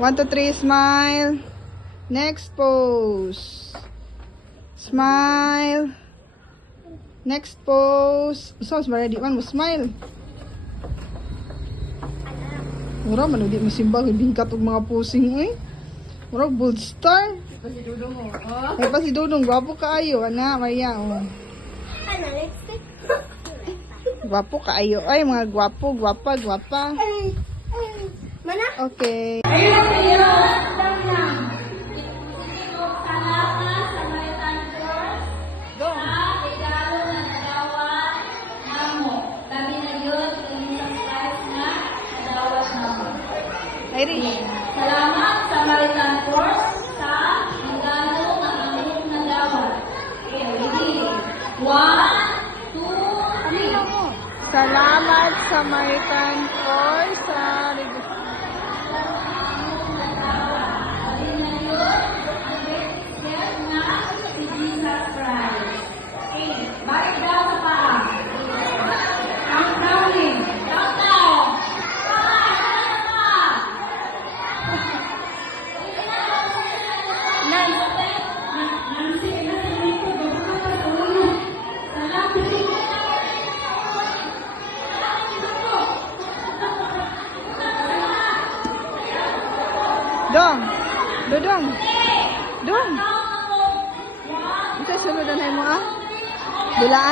1, 2, 3, smile. Next pose. Smile. Next pose. So, ready man mo smile. Mura man di masimba bingkat og mga posing eh. Mura bold star. Ay pa si Dudong, gwapo kaayo ana, Maria oh. Ano, lipstick? Gwapo kaayo. Ay mga gwapo, gwapa. Mana? Okay. Irish. Salamat sa Samaritan Force sa Hangano ng among nagawad. Okay, ready? 1, 2, 3. Salamat sa Samaritan Force sa Balik daw sa paa. Countdowning. Countdown. Dong. Ito sunod na mo ah. Dulaan.